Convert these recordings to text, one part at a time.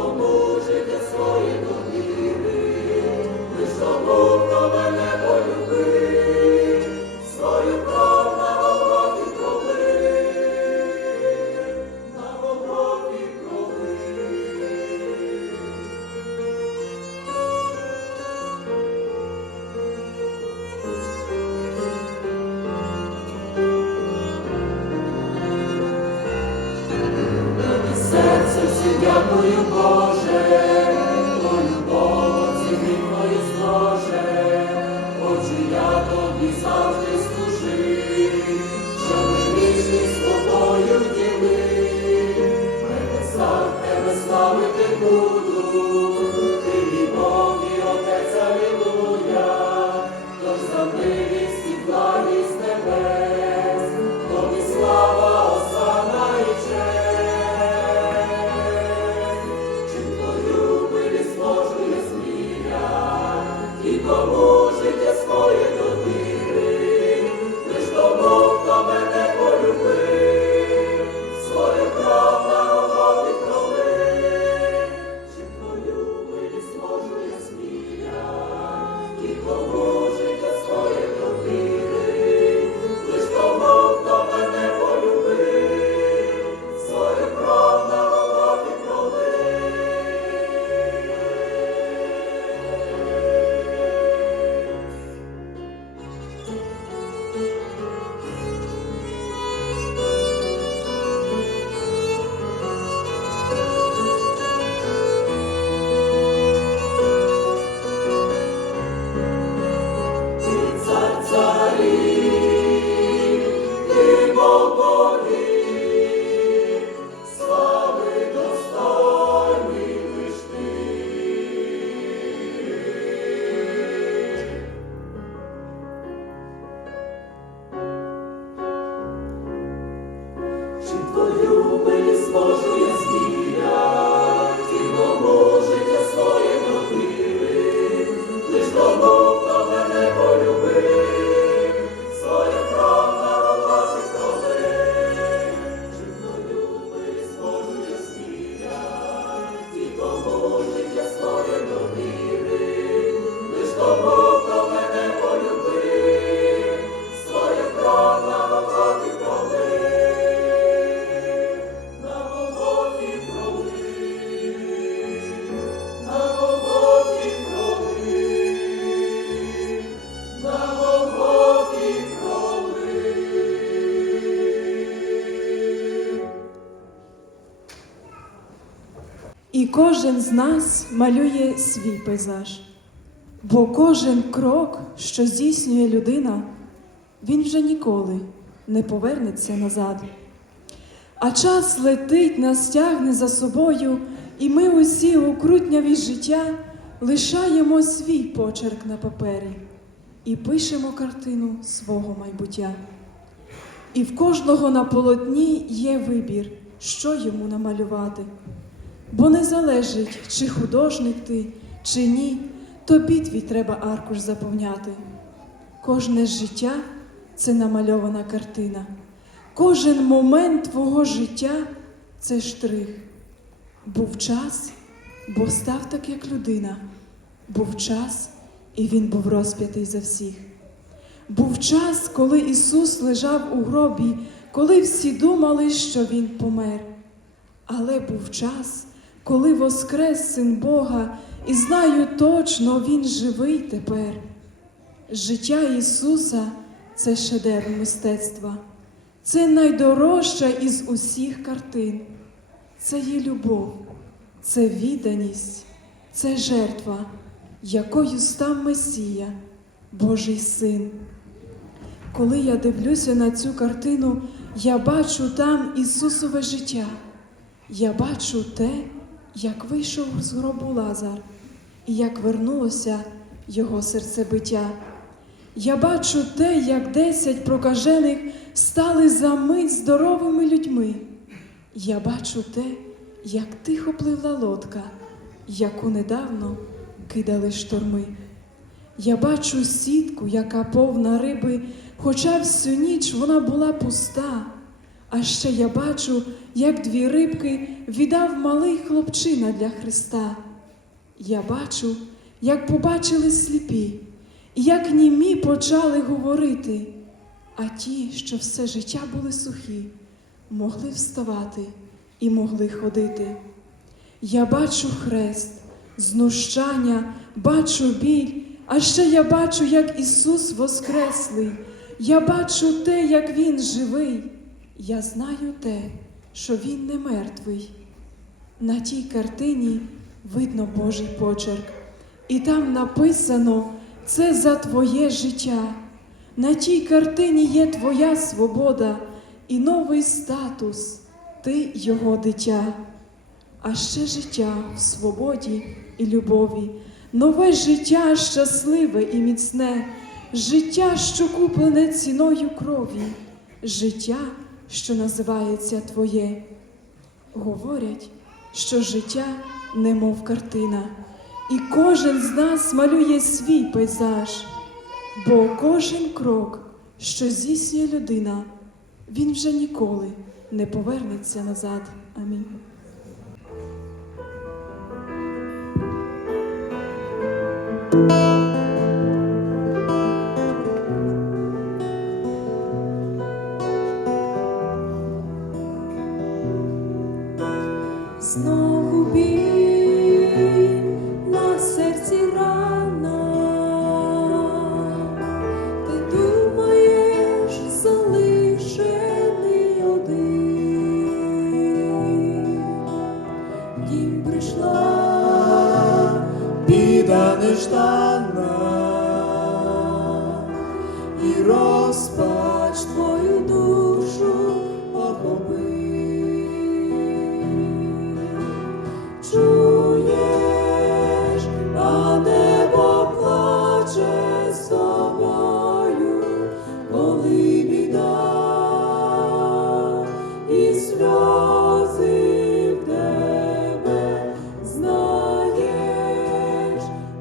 como Thank you. кожен з нас малює свій пейзаж, бо кожен крок, що здійснює людина, він вже ніколи не повернеться назад. А час летить, нас тягне за собою, і ми усі у крутняві життя лишаємо свій почерк на папері і пишемо картину свого майбуття. І в кожного на полотні є вибір, що йому намалювати бо не залежить, чи художник ти, чи ні, тобі твій треба аркуш заповняти. Кожне життя це намальована картина, кожен момент твого життя це штрих. Був час, бо став так, як людина, був час, і він був розп'ятий за всіх. Був час, коли Ісус лежав у гробі, коли всі думали, що Він помер. Але був час, коли воскрес син Бога, і знаю точно, Він живий тепер. Життя Ісуса це шедевр мистецтва, це найдорожча із усіх картин. Це є любов, це відданість, це жертва, якою став Месія, Божий син. Коли я дивлюся на цю картину, я бачу там Ісусове життя, я бачу те як вийшов з гробу Лазар і як вернулося його серцебиття. Я бачу те, як десять прокажених стали за мить здоровими людьми. Я бачу те, як тихо пливла лодка, яку недавно кидали шторми. Я бачу сітку, яка повна риби, хоча всю ніч вона була пуста. А ще я бачу, як дві рибки віддав малий хлопчина для Христа. Я бачу, як побачили сліпі, як німі почали говорити, а ті, що все життя були сухі, могли вставати і могли ходити. Я бачу хрест, знущання, бачу біль, а ще я бачу, як Ісус Воскреслий. Я бачу те, як Він живий. Я знаю те, що Він не мертвий. На тій картині видно Божий почерк, і там написано це за твоє життя. На тій картині є твоя свобода і новий статус, ти його дитя. А ще життя в свободі і любові, нове життя щасливе і міцне, життя, що куплене ціною крові, життя, що називається Твоє. Говорять, що життя немов картина, і кожен з нас малює свій пейзаж, бо кожен крок, що здійснює людина, він вже ніколи не повернеться назад. Амінь. Знову неждана, і розпач твою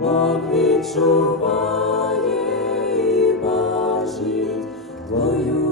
Бог відчуває і бачить твою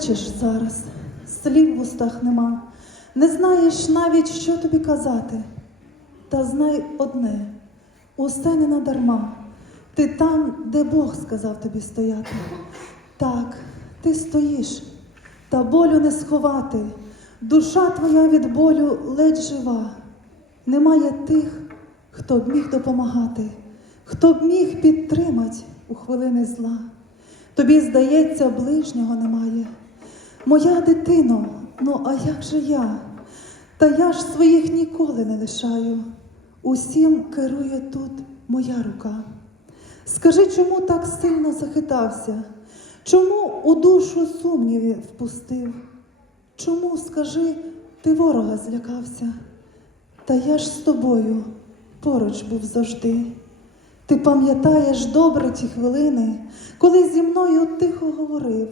Плачеш зараз, слів в устах нема, не знаєш навіть, що тобі казати. Та знай одне, усе не надарма. Ти там, де Бог сказав тобі стояти. Так, ти стоїш, та болю не сховати. Душа твоя від болю ледь жива. Немає тих, хто б міг допомагати, хто б міг підтримати у хвилини зла. Тобі здається, ближнього немає. Моя дитино, ну а як же я? Та я ж своїх ніколи не лишаю. Усім керує тут моя рука. Скажи, чому так сильно захитався? Чому у душу сумнівів впустив? Чому, скажи, ти ворога злякався? Та я ж з тобою поруч був завжди. Ти пам'ятаєш добре ті хвилини, коли зі мною тихо говорив,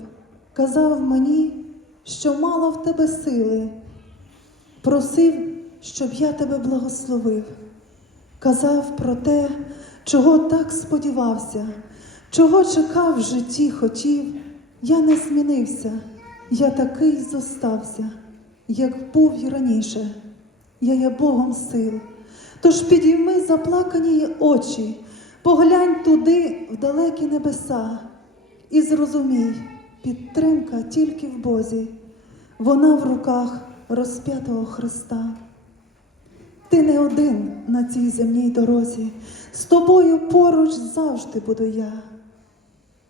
казав мені, що мало в тебе сили, просив, щоб я тебе благословив, казав про те, чого так сподівався, чого чекав в житті, хотів, я не змінився, я такий зостався, як був й раніше, я є Богом сил. Тож підійми заплакані очі, поглянь туди, в далекі небеса, і зрозумій, підтримка тільки в Бозі, вона в руках розп'ятого Христа. Ти не один на цій земній дорозі, з тобою поруч завжди буду я.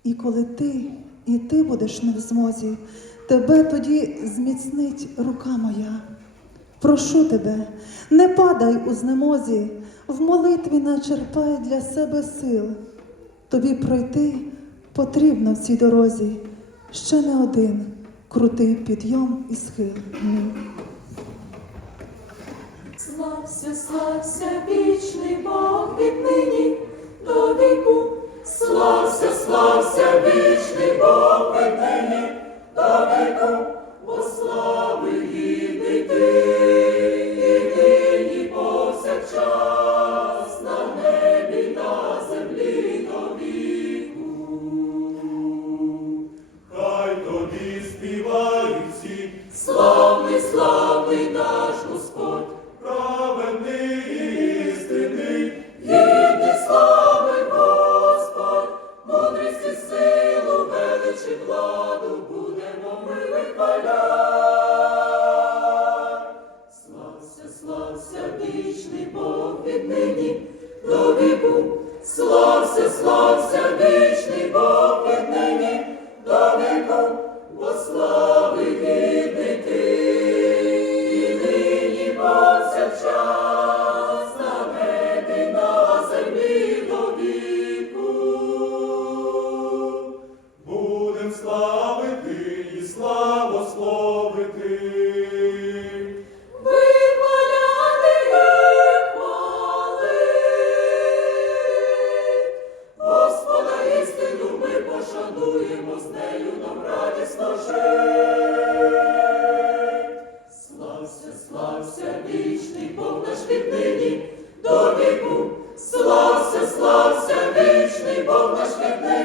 І коли ти і ти будеш не в змозі, тебе тоді зміцнить рука моя. Прошу тебе, не падай у знемозі, в молитві начерпай для себе сил. Тобі пройти потрібно в цій дорозі ще не один крутий підйом і схил. Слався, слався, вічний Бог віднині до віку. Слався, слався, вічний Бог віднині до віку. Бо слави гідний ти, і нині повсякчас славний вічний Бог наш святий.